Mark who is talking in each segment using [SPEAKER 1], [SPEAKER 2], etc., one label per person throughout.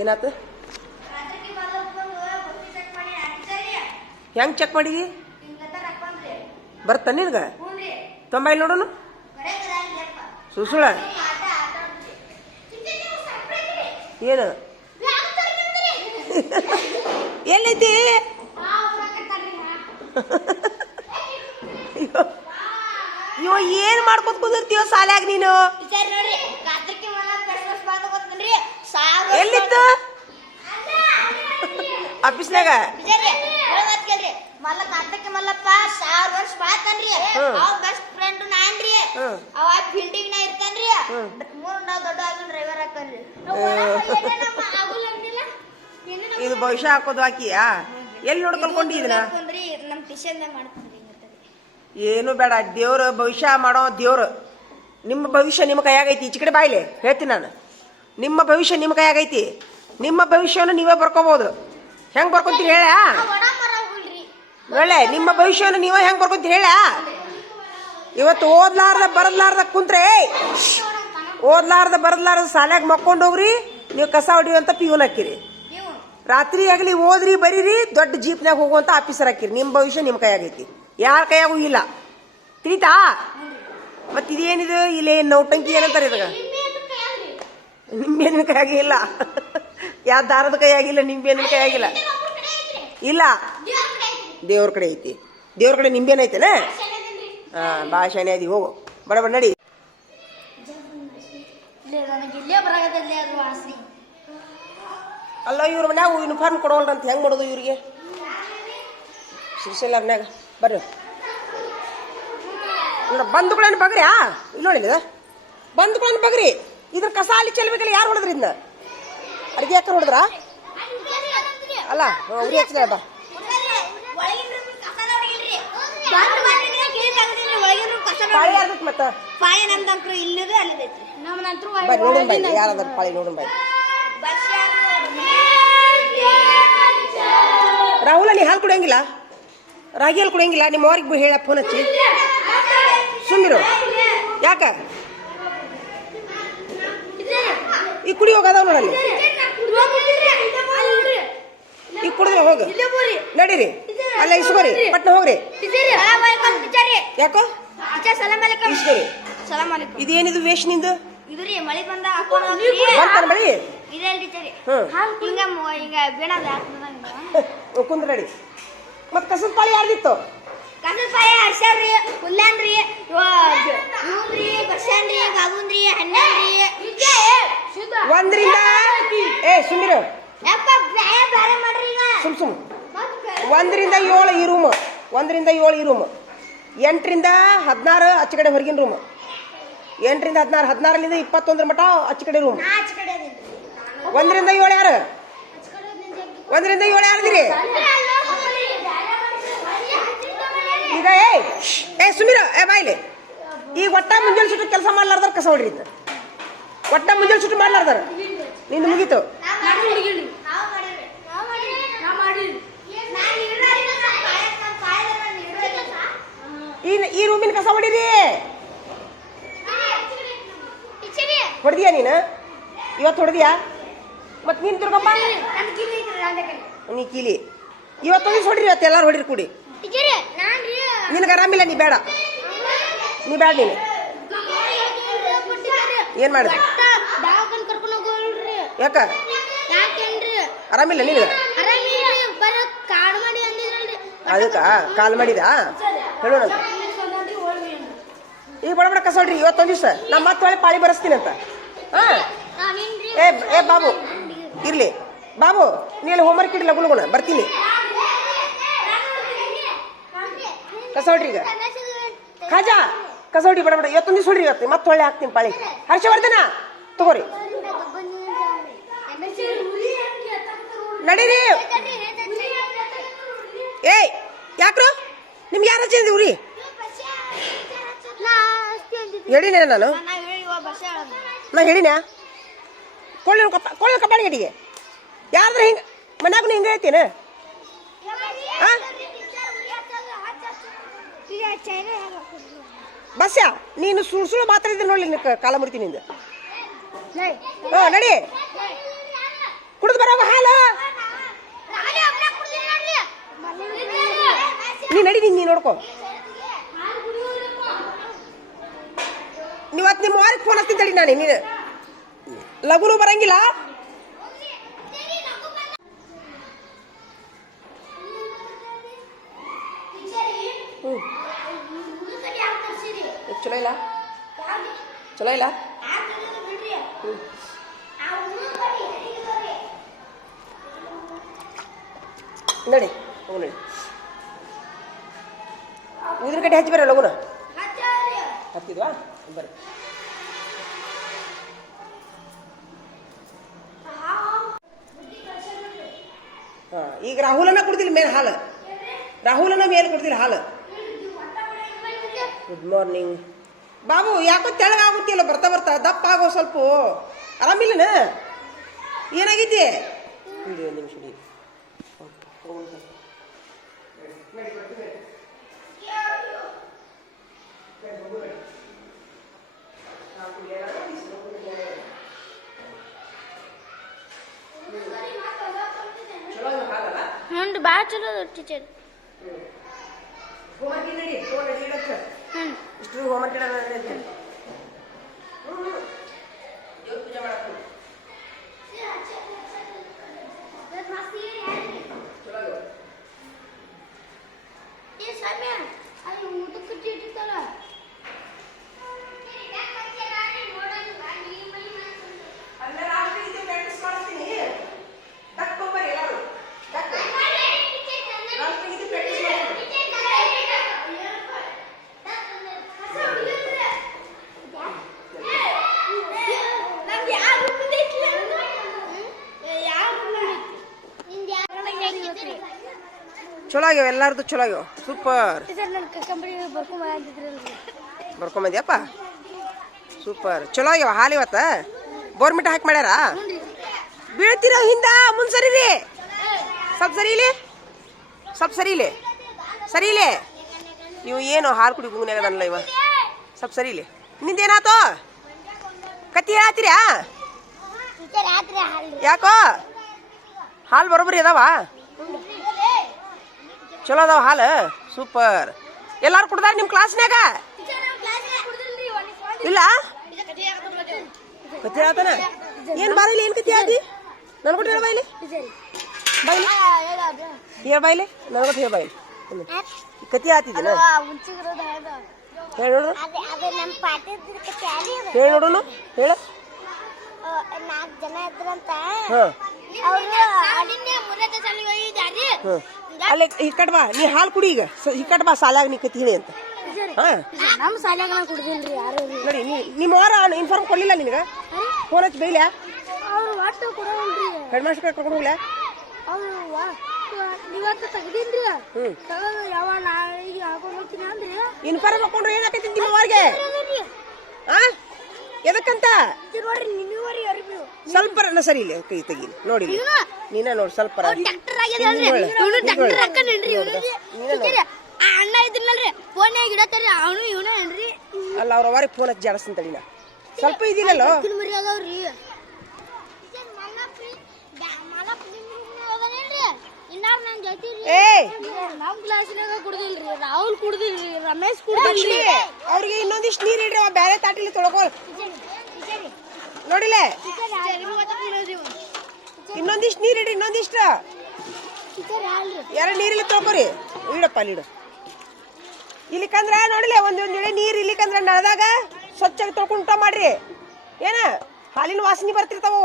[SPEAKER 1] ಏನಾತು? ಹೆಂಗ್ ಚೆಕ್ ಮಾಡಿದಿ? ಬರ್ತ ನಿನ್ಗ? ತೊಂಬೈಲ್ ನೋಡೋನು? ಸುಸುಳ. ಏನು? ಎಲ್ಲೈತಿ ಅಯ್ಯೋ ಏನು ಮಾಡ್ಕೊತ ಕುದಿರ್ತೀಯೋ ಸಾಲ್ಯಾಗ ನೀನು? ಎಲ್ಲಿತ್ತು? ಆಫೀಸ್ನಾಗ?
[SPEAKER 2] ಮಲ್ಲ ಕಾರ್ತಿಕ್ ಮಲ್ಲಪ್ಪ ಸಾವಿರ ವರ್ಷ. ಅವ ಬೆಸ್ಟ್ ಫ್ರೆಂಡ್ ನಾನ್ರಿ.
[SPEAKER 1] ಹ್ಮ್.
[SPEAKER 2] ಅವ ಫೀಲ್ಡಿಂಗ್ನ ಇರ್ತಾನ್ರಿ.
[SPEAKER 1] ಹ್ಮ್.
[SPEAKER 2] ಮೂರ್ ನಾವ್ ದೊಡ್ಡ ಆಗಿನ ಡ್ರೈವರ್ ಹಾಕನ್ರಿ
[SPEAKER 1] ಇದು ಭವಿಷ್ಯ ಹಾಕೋದು ಹಾಕಿಯಾ ಎಲ್ಲಿ ನೋಡ್ಕೊಂಡ್ಕೊಂಡಿ ಇದನ್ನ
[SPEAKER 2] ನಮ್ ಟಿಶನ್ ಮಾಡ್ತಾನ್ರಿ
[SPEAKER 1] ಏನು ಬೇಡ ದೇವ್ರ ಭವಿಷ್ಯ ಮಾಡೋ ದೇವ್ರ. ನಿಮ್ಮ ಭವಿಷ್ಯ ನಿಮ್ಮ ಕೈಯಾಗೈತಿ. ಈಚೆ ಕಡೆ ಬಾಯ್ಲೆ ಹೇಳ್ತೀನಿ ನಾನು. ನಿಮ್ಮ ಭವಿಷ್ಯ ನಿಮ್ಮ ಕೈಯಾಗೈತಿ ನಿಮ್ಮ ಭವಿಷ್ಯವನ್ನು ನೀವೇ ಬರ್ಕೋಬಹುದು ಹೆಂಗ್ ಬರ್ಕೊಂತೀರಿ ಹೇಳ? ಒಳ್ಳೆ, ನಿಮ್ಮ ಭವಿಷ್ಯವನ್ನು ನೀವೇ ಹೆಂಗ್ ಬರ್ಕೊಂತೀರಿ ಹೇಳ? ಇವತ್ತು ಓದ್ಲಾರ್ದ ಬರದ್ಲಾರ್ದ ಕುಂತ್ರೆ, ಓದ್ಲಾರ್ದ ಬರದ್ಲಾರ್ದ ಸಾಲ್ಯಾಗ ಮಕ್ಕೊಂಡು ಹೋಗ್ರಿ, ನೀವು ಕಸ ಹೊಡಿಯುವಂತ ಪಿಯೂನ್ ಹಾಕಿರಿ. ರಾತ್ರಿ ಆಗಲಿ ಓದ್ರಿ, ಬರೀರಿ, ದೊಡ್ಡ ಜೀಪ್ನಾಗ ಹೋಗುವಂತ ಆಫೀಸರ್ ಹಾಕಿರಿ. ನಿಮ್ಮ ಭವಿಷ್ಯ ನಿಮ್ಮ ಕೈಯಾಗೈತಿ ಯಾರ ಕೈಯಾಗೂ ಇಲ್ಲ. ತಿಳಿತಾ? ಮತ್ತಿದೇನಿದು? ಇಲ್ಲೇ ನೌಟಂಕಿ ಏನಂತಾರೆ ಇದಾಗ ನಿಂಬೆಹಣ್ಣಿನ ಕೈಯಾಗಿ ಇಲ್ಲ. ಯಾವ ದಾರದ ಕೈಯಾಗಿಲ್ಲ ನಿಂಬೆಹಣ್ಣಿನ ಆಗಿಲ್ಲ ಇಲ್ಲ. ದೇವ್ರ ಕಡೆ ಐತಿ. ದೇವ್ರ ಕಡೆ ನಿಂಬೆನ ಐತೆನ? ಹಾ ಅದಿ ಹೋಗು. ಬಡ ಬಡ ನಡಿ. ಅಲ್ಲ, ಇವ್ರ ಮನ್ಯಾಗ ಯೂನಿಫಾರ್ಮ್ ಕೊಡೋಲ್ರ ಅಂತ ಹೆಂಗ್ ಮಾಡೋದು ಇವ್ರಿಗೆ? ಶ್ರೀಶೈಲ ಮನ್ಯಾಗ, ಬರ್ರಿ. ಬಂಧುಗಳನ್ನ ಬಗ್ರಿ, ಆ? ಇಲ್ಲಿ ನೋಡಿಲ್ಲ ಬಂಧುಗಳನ್ನ ಬಗ್ರಿ. ಇದ್ರ ಕಸ ಅಲ್ಲಿ ಚೆಲ್ಬೇಕಲ್ಲ ಯಾರು ಹೊಡೆದ್ರಿ ಇದನ್ನ ಅಡಿಗೆ ಯಾಕೆ ಹೊಡೆದ್ರ? ಅಲ್ಲ ಉರಿ ಹಚ್ಚಿದ ಬಾ. ಪಾಳಿ ಬೈ ರಾಹುಲ ನೀ ಹಾಲು ಕುಡಿಯಂಗಿಲ್ಲ ರಾಗಿ ಹಾಲು ಕುಡಿಯಂಗಿಲ್ಲ? ನಿಮ್ಮ ಅವ್ರಿಗೆ ಹೇಳ ಫೋನ್ ಹಚ್ಚಿ. ಸುಮ್ಮಿರು ಯಾಕ? ಈ ಕುಡಿ ಹೋಗದಾವ ನೋಡಲ್ಲಿ ಈಗ ಕುಡಿದ್ರೆ ಹೋಗ. ನಡೀರಿ. ಅಲ್ಲ ಇಸ್ಕೋರಿ ಪಟ್ನ ಹೋಗ್ರಿ. ಯಾಕೋ? ಇಸ್ಕೋರಿ ಇದೇನಿದು ವೇಷ ನಿಂದು?
[SPEAKER 2] ಕುಂದ್ರಡಿ ರೀ ಮಳಿ ಬಂದ ಹಾಕೊಂಡು
[SPEAKER 1] ಬಂತಾನ ಮಳಿ
[SPEAKER 2] ಇದೆಲ್ಲ ಟೀಚರ್
[SPEAKER 1] ಹ್ಮ್.
[SPEAKER 2] ಹಿಂಗ ಮು- ಹಿಂಗ ಬೀಣದ ಹಾಕ್ತದ
[SPEAKER 1] ಕುಂದ್ರ ನಡಿ ಮತ್ ಕಸದ ಪಾಳಿ ಯಾರ್ದಿತ್ತು?
[SPEAKER 2] ಕಸದ ಪಾಯ ಹರ್ಸ್ಯಾರ್ರಿ ಹುಲ್ಲಾನ್ರಿ ಇವ್ನ್ರಿ ಬಸ್ಸಾನ್ರಿ ಬಾಬುನ್ರಿ ಹಣ್ಣಾನ್ರಿ
[SPEAKER 1] ಒಂದರಿಂದ ಏ ಸುಮ್ಮಿರು ಸುಮ್ ಸುಮ್. ಒಂದರಿಂದ ಏಳು ಈ ರೂಮ್ ಒಂದರಿಂದ ಏಳು ಈ ರೂಮ್ ಎಂಟರಿಂದ ಹದಿನಾರು ಆಚೆ ಕಡೆ ಹೊರಗಿನ ರೂಮ್ ಎಂಟರಿಂದ ಹದಿನಾರು ಹದಿನಾರರಿಂದ ಇಪ್ಪತ್ತೊಂದರ ಮಟ ಆಚೆ ಕಡೆ ರೂಮ್ ಒಂದರಿಂದ ಏಳು ಯಾರು? ಒಂದರಿಂದ ಏಳು ಯಾರದಿರಿ ಈಗ ಏ ಏ ಸುಮೀರ ಏ ಬಾಯ್ಲಿ ಈಗ ಒಟ್ಟ ಮುಂಜಾನೆ ಸುಟ್ಟು ಕೆಲಸ ಮಾಡ್ಲಾರ್ದಾರ ಕಸ ಹೊಡ್ರಿ. ಒಟ್ಟ ಮುಂಜಾನೆ ಸುಟ್ಟು ಮಾಡ್ಲಾರ್ದಾರ ನಿಂದು ಮುಗೀತು. ಈ ಈ ರೂಮಿನ ಕಸ ಹೊಡೀರಿ. ಹೊಡೆದಿಯಾ ನೀನು? ಇವತ್ತು ಹೊಡೆದಿಯಾ? ಮತ್ತೆ ನೀನು
[SPEAKER 2] ದುರ್ಗಪ್ಪ.
[SPEAKER 1] ನೀ ಕೀಲಿ. ಇವತ್ತು ಹೊಡಿರಿ ಇವತ್ತು ಎಲ್ಲಾರು ಹೊಡಿರಿ ಕೂಡಿ. ನಿನಗೆ ಆರಾಮಿಲ್ಲ ನೀ ಬೇಡ. ನೀ ಬೇಡ ನೀನು. ಏನು
[SPEAKER 2] ಹೋಗೋಲ್ರಿ
[SPEAKER 1] ಯಾಕ? ಆರಾಮಿಲ್ಲ
[SPEAKER 2] ಅಂದಿದ್ರಲ್ರಿ.
[SPEAKER 1] ಅದಕ್ಕ? ಕಾಲ್ ಮಾಡಿದ? ಹೇಳೋಣ ಈಗ ಬಡಬಡ ಬಡ ಕಸ ಹೊಡ್ರಿ. ಇವತ್ತೊಂದು ದಿವಸ. ನಾ ಮತ್ತೆ ಒಳ್ಳೆ ಪಾಳಿ ಬರೆಸ್ತೀನಿ ಅಂತ. ಹಾಂ. ಏ ಏ ಬಾಬು. ಇರ್ಲಿ. ಬಾಬು ನೀ ಅಲ್ಲಿ ಹೋಮ್ವರ್ಕ್ ಇಡಿ ಲಗು ಲಗುಣ ಬರ್ತೀನಿ. ಕಸ ಹೊಡ್ರಿ ಈಗ. ಖಾಜಾ ಕಸ ಬಡಬಡ ಬಡ. ಇವತ್ತೊಂದು ಇವತ್ತು. ಮತ್ತೆ ಒಳ್ಳೆ ಹಾಕ್ತೀನಿ ಪಾಳಿ. ಹರ್ಷವರ್ಧನ, ತಗೋರಿ. ನಡೀರಿ. ಏಯ್, ಯಾಕ್ರು? ನಿಮ್ಗೆ ಯಾರು ಹಚ್ಚಿದ್ರಿ ಉರಿ? ಹೇಳಿನ ನಾನು. ನಾ ಹೇಳಿನ? ಕೊಳ್ಳ ಕೊಳ್ಳಿ ಕಪ್ಪಾಡಿ ಗಡಿಗೆ ಯಾರ್ದ್ರ ಹಿಂಗೆ ಮನ್ಯಾಗ ಹಿಂಗೆ ಹೇಳ್ತೀನಿ? ಬಸ್ಯಾ ನೀನು ಸುಳ್ಳು ಸುಳ್ಳು ಮಾತಾಡಿದ್ರೆ ನೋಡಿ ನಿನ್ನ ಕಾಲ ಮುರಿತೀನಿ ನಿಂದು. ಹಾಂ ನಡಿ. ಕುಡಿದು ಬರೋಗ ಹಾಲು. ನೀ ನಡಿ ನೀನು ನೀ ನೋಡ್ಕೊ.
[SPEAKER 2] ಹಾಲು
[SPEAKER 1] ನೀವತ್ತು ನಿಮ್ಮ ವಾರಕ್ಕೆ ಫೋನ್ ಹಚ್ತೀನಿ ತಡಿ ನಾನು ನೀನು. ಲಗುನು ಬರಂಗಿಲ್ಲ
[SPEAKER 2] ಸರಿ, ನಗು ಬಂದ. ಟೀಚರಿ,
[SPEAKER 1] ಹ್ಞೂ
[SPEAKER 2] ಹುಡುಗರಿಗೆ ಯಾಕ್ ಕರ್ಸಿರಿ?
[SPEAKER 1] ಚಲೋ ಇಲ್ಲ
[SPEAKER 2] ಯಾವ್ದು?
[SPEAKER 1] ಚಲೋ ಇಲ್ಲ
[SPEAKER 2] ನೋಡಿ?
[SPEAKER 1] ಹ್ಞೂ ನೋಡಿ ಉದ್ರ ಕಡೆ ಹಚ್ಚಿ ಬರ ಲಗುನ. ಹತ್ತಿದ್ವಾ ಬರ್ರಿ
[SPEAKER 2] ಹಾ.
[SPEAKER 1] ಈಗ ರಾಹುಲನ ಕುಡ್ದಿಲ್ಲ ಮೇಲೆ ಹಾಲು ರಾಹುಲನ ಮೇಲೆ ಕುಡ್ದಿಲ್ಲ ಹಾಲು. ಗುಡ್ ಮಾರ್ನಿಂಗ್ ಬಾಬು ಯಾಕೋ ತೆಳಗಾಗುತ್ತಿಲ್ಲ ಬರ್ತಾ ಬರ್ತಾ? ದಪ್ಪ ಆಗೋ ಸ್ವಲ್ಪ. ಆರಾಮಿಲ್ಲನ? ಏನಾಗೈತಿ? ನಿಮಿಷ ಇಡಿ. ಚಲೋ ಟೀಚರ್
[SPEAKER 2] ಹ್ಞೂ ಭಾಳ ಚಲೋ ಅದ ಟೀಚರ್
[SPEAKER 1] ಹೋಮ್ವರ್ಕ್ ನಡಿ ಹೋಗಿ ನಡಿ ಇಡಕ್ಕೆ
[SPEAKER 2] ಹ್ಞೂ
[SPEAKER 1] ಇಷ್ಟು ಹೋಮ್ವರ್ಕ್ ಇಡೋಣ ಅಂತ ದೇವ್ರ ಪೂಜೆ ಮಾಡಕ್ಕೆ ಚಲೋ ಆಗ್ಯಾವ.
[SPEAKER 2] ಏ ಸಾಮ್ಯ ಅಲ್ಲಿ ಊಟಕ್ಕೆ ಇಟ್ಟಿರ್ತಾರ
[SPEAKER 1] ಅಲ್ಲೇ ರಾತ್ರಿ ಇದು practice ಮಾಡ್ತೀನಿ. ಡಕ್ ತೊಗೊಂಬರ್ರಿ ಎಲ್ಲಾರು. ಡಕ್. ರಾತ್ರಿ ಇದು practice ಮಾಡ್ತೀನಿ. ಚಲೋ ಆಗ್ಯಾವ ಎಲ್ಲಾರ್ದು ಚಲೋ ಆಗ್ಯಾವ ಸೂಪರ್ ಬರ್ಕೊಂಬಂದ್ಯಪ್ಪ? ಸೂಪರ್ ಚಲೋ ಆಗ್ಯಾವ ಹಾಲು ಇವತ್ತ? ಬೋರ್ಮಿಟ ಹಾಕಿ ಮಾಡ್ಯಾರ? ಬೀಳ್ತೀರ ಹಿಂದ ಮುಂದ್ ರೀ ಸ್ವಲ್ಪ ಸರಿ ಇಲ್ಲಿ. ಸ್ವಲ್ಪ ಸರಿ ಇಲ್ಲಿ. ಸರಿ ಇಲ್ಲಿ. ಇವು ಏನು ಹಾಲು ಕುಡಿ ಗುಂಗ್ನಾಗದಲ್ಲ ಇವ. ಸ್ವಲ್ಪ ಸರಿ ಇಲ್ಲಿ. ನಿಂದೇನಾತೋ? ಕತ್ತಿ
[SPEAKER 2] ಹೇಳತ್ತೀರ
[SPEAKER 1] ಯಾಕೋ? ಹಾಲು ಬರೋಬ್ಬರಿ ಅದಾವ? ಚಲೋ ಅದಾವ ಹಾಲು? ಸೂಪರ್. ಎಲ್ಲಾರು ಕುಡ್ದಾರ ನಿಮ್ಮ ಕ್ಲಾಸ್ನ್ಯಾಗ? ಇಲ್ಲ? ಕತೆ ಆತನ? ಏನು ಬಾಯಿಲಿ ಏನು ಕತೆ ಆದಿ? ನನ್ಗೊಟ್ಟು ಹೇಳ ಬೈಲಿ ಬಾಯಿಲಿ ಹೇಳ ಬಾಯಿಲಿ ನನ್ಗೊಟ್ಟು ಹೇಳ ಬಾಯಿಲಿ ಕತಿ ಆತಿದ್ದೀನ ಹೇಳ ನೋಡು. ಹೇಳ ನೋಡೋಣ ಹೇಳ.
[SPEAKER 2] ನಾಲ್ಕು ಜನ ಇದ್ರಂತ. ಅವರು
[SPEAKER 1] ಅಲ್ಲೇ ಈ ಕಟ್ ಬಾ ನೀ ಹಾಲು ಕುಡಿ ಈಗ. ಇಕ್ಕಟ್ ಈ ಕಟ್ ಬಾ ಸಾಲಾಗ ನೀ ಹೇಳಿ ಅಂತ. ಹಾಂ?
[SPEAKER 2] ನಮ್ಮ ಸಾಲ್ಯಾಗ ನಾ ಕುಡ್ದಿಲ್ರಿ ಯಾರು
[SPEAKER 1] ನೋಡಿ ನೀ ನಿಮ್ಮ ವಾರ ಇನ್ಫಾರ್ಮ್ ಕೊಡಲಿಲ್ಲ ನಿನಗೆ? ಫೋನ್ ಹಚ್ಚಿ ಬೈಲ
[SPEAKER 2] ಅವ್ರು ಕೊಡೋಲ್ರಿ
[SPEAKER 1] ಹೆಡ್ ಮಾಸ್ಟರ್ ಕರ್ಕೊಂಡು ಹೋಗ್ಲಾ?
[SPEAKER 2] ಅವ್ರು ಇವತ್ತು ತೆಗ್ದಿನ್ರಿ ತಗದು ಯಾವ ನಾಳೆಗೆ ಹಾಕೊಂಡು ಹೋಗ್ತೀನಿ ಅಂದ್ರಿ
[SPEAKER 1] ಇನ್ಫಾರ್ಮ್ ಹಾಕೊಂಡ್ರೆ ಏನಾಕೈತಿ ನಿಮ್ಮ ಅವ್ರಿಗೆ ಆ? ಎದಕ್ಕಂತ? ಸ್ವಲ್ಪ ಸರಿ ಇಲ್ಲ ಕೈ ತೆಗಿ ನೋಡಿ. ನೀನ ನೋಡಿ ಸ್ವಲ್ಪ
[SPEAKER 2] ಅಣ್ಣ ಇದ್ರಲ್ರಿ ಫೋನ್ ಇಡತ್ತಾರಿ ಅವನು ಇವನ
[SPEAKER 1] ಅಲ್ಲ ಅವ್ರ ಫೋನ್ ಹಚ್ಚಿ ನಾ. ಸ್ವಲ್ಪ ಇದಿಲ್ಲಲ್ಲೋ
[SPEAKER 2] ಇಕ್ಕಿನ ಮರಿ ಅದಾವ್ರಿ ಇನ್ನಾರು ನನ್ ಜೊತೆ
[SPEAKER 1] ಏಯ್
[SPEAKER 2] ನಮ್ ಕುಡ್ದಿಲ್ರಿ ರಾಹುಲ್ ಕುಡ್ದಿಲ್ರಿ ರಮೇಶ್
[SPEAKER 1] ಅವ್ರಿಗೆ ಇನ್ನೊಂದಿಷ್ಟು ನೀರ್ ಇಡ್ರಿ ಬೇರೆ ಬ್ಯಾರೆ ತಾಟಿಲಿ ತೊಳ್ಕೊ ನೋಡಿಲೆ? ಇನ್ನೊಂದಿಷ್ಟು ನೀರ್ ಇಡ್ರಿ ಇನ್ನೊಂದಿಷ್ಟು. ಎರಡು ನೀರಿಲ್ಲ ತೊಳ್ಕೊರಿ. ಇಡಪ್ಪ ನೀಡು ಇಲ್ಲಿಕಂದ್ರ ನೋಡಿಲೆ ಒಂದೊಂದ್ ಒಂದ್ ಎಳೆ ನೀರು ಇಲ್ಲಿಕಂದ್ರ ನಳದಾಗ ಸ್ವಚ್ಛಾಗಿ ತೊಳ್ಕೊಂಡು ಊಟ ಮಾಡ್ರಿ. ಏನ? ಹಾಲಿನ ವಾಸನೆ ಬರ್ತಿರ್ತಾವ.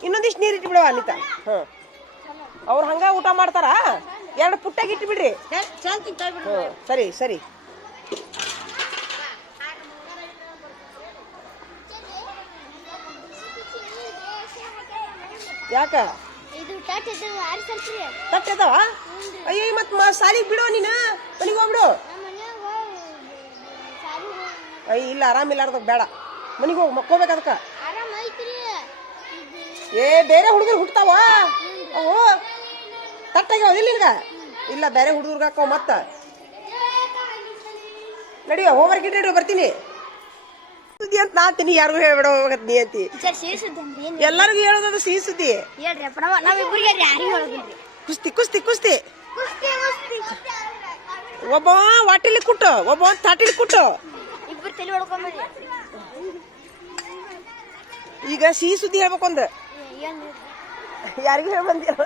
[SPEAKER 1] ಇನ್ನೊಂದಿಷ್ಟು ನೀರು ಇಟ್ಬಿಡವ ಅನಿತಾ. ಹ್ಮ್. ಅವ್ರು ಹಂಗ ಊಟ ಮಾಡ್ತಾರ? ಎರಡು ಪುಟ್ಟಾಗಿ ಇಟ್ಟು ಬಿಡ್ರಿ ಸರಿ ಸರಿ. ಯಾಕ?
[SPEAKER 2] ಇದು
[SPEAKER 1] ಅಯ್ಯ ಮತ್ ಸಾಲಿಗೆ ಬಿಡೋ ನೀನು. ಮನೆಗೆ ಹೋಗ್ಬಿಡು. ಅಯ್ಯ ಇಲ್ಲ ಆರಾಮಿಲ್ಲಾರ್ದಾಗ ಬೇಡ. ಮನೆಗೆ ಹೋಗಿ ಮಕ್ಕೋಬೇಕು ಅದಕ್ಕೆ.
[SPEAKER 2] ಆರಾಮ ಐತ್ರಿ.
[SPEAKER 1] ಏ ಬೇರೆ ಹುಡುಗರು ಹುಟ್ತಾವ? ಅವು ತಟ್ಟಾಗ್ಯಾವ ಇಲ್ಲ ನಿನಗ ಇಲ್ಲ ಬೇರೆ ಹುಡುಗರ್ಗ ಹಾಕೋ ಮತ್ತ. ನಡಿಯೋ ಹೋಮ್ವರ್ಕ್ ಇಟ್ಟು ಬರ್ತೀನಿ. ಸುದ್ದಿ ಅಂತ ನಾ ತಿನ್ನಿ ಯಾರಿಗೂ ಹೇಳ್ಬಿಡೋ ಹೋಗತ್ ನೀ ಅಂತಿ. ಎಲ್ಲರಿಗೂ ಹೇಳೋದು ಸಿಹಿ ಸುದ್ದಿ. ಕುಸ್ತಿ ಕುಸ್ತಿ ಕುಸ್ತಿ. ಒಬ್ಬ ವಾಟಿಲಿ ಕುಟ್ಟು ಒಬ್ಬ ತಾಟಿಲಿ ಕುಟ್ಟು. ಈಗ ಸಿಹಿ ಸುದ್ದಿ ಹೇಳ್ಬೇಕು ಅಂದ್ರ ಯಾರಿಗೂ
[SPEAKER 2] ಹೇಳಿ ಬಂದಿರೋ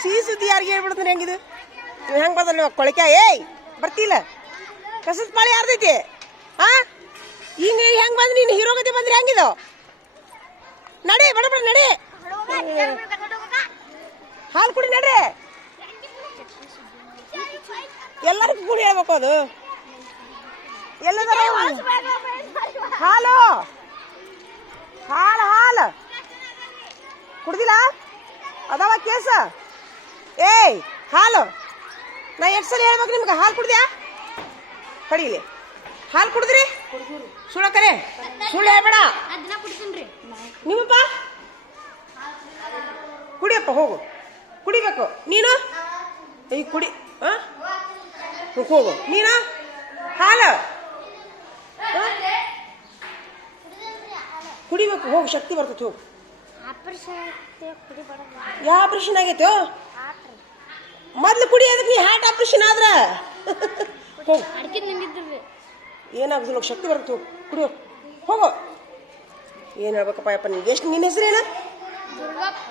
[SPEAKER 1] ಸಿಹಿ ಸುದ್ದಿ ಯಾರಿಗೆ ಹೇಳ್ಬಿಡ್ತೀನಿ ಹೆಂಗಿದು? ನೀವು ಹೆಂಗ್ ಬರ್ದಲ್ಲ ಕೊಳಕ? ಏಯ್ ಬರ್ತಿಲ್ಲ. ಕಸದ ಪಾಳಿ ಯಾರ್ದೈತಿ? ಹಾ ಹಿಂಗ ಹೆಂಗ್ ಬಂದ್ರಿ ನೀನು ಹೀರೋ ಗತಿ ಬಂದ್ರೆ ಹೆಂಗಿದು? ನಡಿ ಬಡ ಬಡ ನಡಿ. ಹಾಲು ಕುಡಿ ನಡ್ರಿ. ಎಲ್ಲರಿಗೂ ಕುಡಿ ಹೇಳ್ಬೇಕು ಅದು. ಎಲ್ಲದಾರ ಹಾಲು. ಹಾಲು ಹಾಲು. ಕುಡ್ದಿಲ್ಲ? ಅದಾವ ಕೇಸ? ಏಯ್, ಹಾಲು. ನಾ ಎಷ್ಟು ಸಲ ಹೇಳ್ಬೇಕು ನಿಮ್ಗೆ? ಹಾಲು ಕುಡ್ದ್ಯಾ? ಕಡಿಲಿ ಹಾಲು ಕುಡಿದ್ರಿ? ಸುಳ್ಳ ಕರೆ ಸುಳ್ಳು ಹೇಳ್ಬೇಡ. ನಿಮ್ಮಪ್ಪ? ಕುಡಿಯಪ್ಪ, ಹೋಗು. ಕುಡಿಬೇಕು. ನೀನು? ಈ ಕುಡಿ. ಹಾಂ? ಹೋಗು. ನೀನು? ಹಾಲು? ಕುಡಿಬೇಕು. ಹೋಗು, ಶಕ್ತಿ ಬರ್ತೈತಿ, ಹೋಗು. ಯಾವ ಆಪರೇಷನ್ ಆಗೈತೋ ಮೊದ್ಲು ಕುಡಿ ಅದಕ್ಕೆ ನೀ ಹಾರ್ಟ್ ಆಪರೇಷನ್ ಆದ್ರ? ಏನಾಗುದಿಲ್ಲ ಶಕ್ತಿ ಬರುತ್ತೆ ಕುಡಿಯೋ ಹೋಗು. ಏನು ಹೇಳ್ಬೇಕಪ್ಪ ಯಪ್ಪ ನಿನ್ಗೆ ಎಷ್ಟು ನಿನ್ನ ಹೆಸರೇನ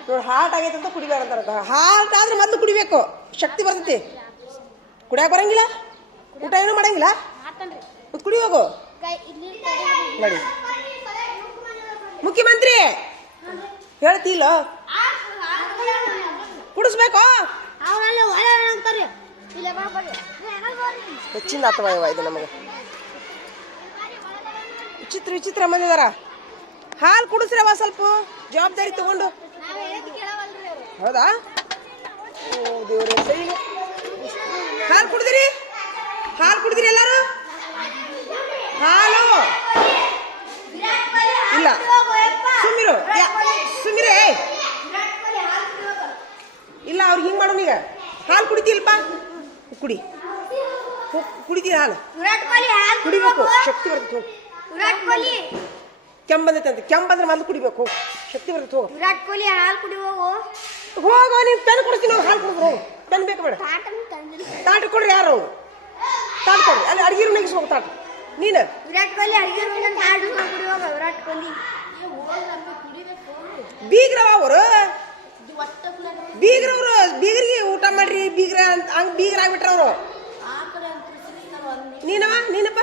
[SPEAKER 1] ನೋಡಿ ಹಾರ್ಟ್ ಆಗೈತೆ ಅಂತ ಕುಡಿಬೇಡ ಅಂತಾರ ಹಾರ್ಟ್ ಆದ್ರೆ ಮೊದ್ಲು ಕುಡಿಬೇಕು. ಶಕ್ತಿ ಬರ್ತೈತಿ. ಕುಡಿಯಕ್ಕೆ ಬರಂಗಿಲ್ಲ? ಊಟ ಏನೂ ಮಾಡಂಗಿಲ್ಲ? ಕುಡಿ ಹೋಗು. ನೋಡಿ. ಮುಖ್ಯಮಂತ್ರಿ! ಹೇಳ್ತಿಲ್ಲ? ಕುಡಿಸ್ಬೇಕು? ಹೆಚ್ಚಿಂದ ಇವ ಇದು ನಮಗೆ. ವಿಚಿತ್ರ ವಿಚಿತ್ರ ಮಂದಿದಾರ. ಹಾಲು ಕುಡಿಸ್ರವ ಸ್ವಲ್ಪ ಜವಾಬ್ದಾರಿ ತಗೊಂಡು. ಹೌದಾ? ಓ ದೇವ್ರೆ ಹಾಲು ಕುಡಿದಿರಿ? ಹಾಲು ಕುಡಿದಿರಿ ಎಲ್ಲಾರು? ಹಾಲು. ಇಲ್ಲ. ಸುಮಿರು ಏಯ್. ಇಲ್ಲ ಅವ್ರಿಗೆ ಹಿಂಗ್ ಮಾಡೋಣ ಈಗ. ಹಾಲು ಕುಡಿತಿಲ್ಪ ಕುಡಿ. ಕುಡಿತೀರ ಹಾಲು? ಕುಡಿಬೇಕು. ಶಕ್ತಿ ಬರ್ತದೆ ಹೋಗಿ
[SPEAKER 2] ವಿರಾಟ್ ಕೊಹ್ಲಿ
[SPEAKER 1] ಕೆಮ್ಮು ಬಂದೈತೆ ಅಂತ. ಕೆಮ್ಮು ಬಂದ್ರೆ ಮೊದಲು ಕುಡಿಬೇಕು ಶಕ್ತಿ ಬರ್ತದೆ ಹೋಗು
[SPEAKER 2] ವಿರಾಟ್ ಕೊಹ್ಲಿ ಹಾಲು ಕುಡಿ ಹೋಗು
[SPEAKER 1] ನೀನು ತಂದು ಕೊಡ್ತೀನಿ ನಾವು ಹಾಲು ಕುಡಿದ್ರು ತಂದು ಪೆನ್ ಬೇಕು ಬೇಡ. ತಾಟ ಕೊಡ್ರಿ ಯಾರು? ಅವ್ರು ತಾಟ ಕೊಡ್ರಿ. ಅಲ್ಲಿ ಅಡಿಗೆ ರೂಮಿಗೆ ಹೋಗು ತಾಟ. ನೀನು?
[SPEAKER 2] ವಿರಾಟ್ ಕೊಹ್ಲಿ ಅಡಿಗೆ ಹಾಡು ಕುಡಿ ಹೋಗ ವಿರಾಟ್ ಕೊಹ್ಲಿ.
[SPEAKER 1] ಬೀಗ್ರವ ಅವರು? ಬೀಗ್ರವರು ಬೀಗ್ರಿಗೆ ಊಟ ಮಾಡ್ರಿ ಬೀಗ್ರ ಅಂತ ಹಂಗ್ ಬೀಗ್ರ ಆಗ್ಬಿಟ್ರ ಅವರು. ನೀನವ? ನೀನಪ್ಪ?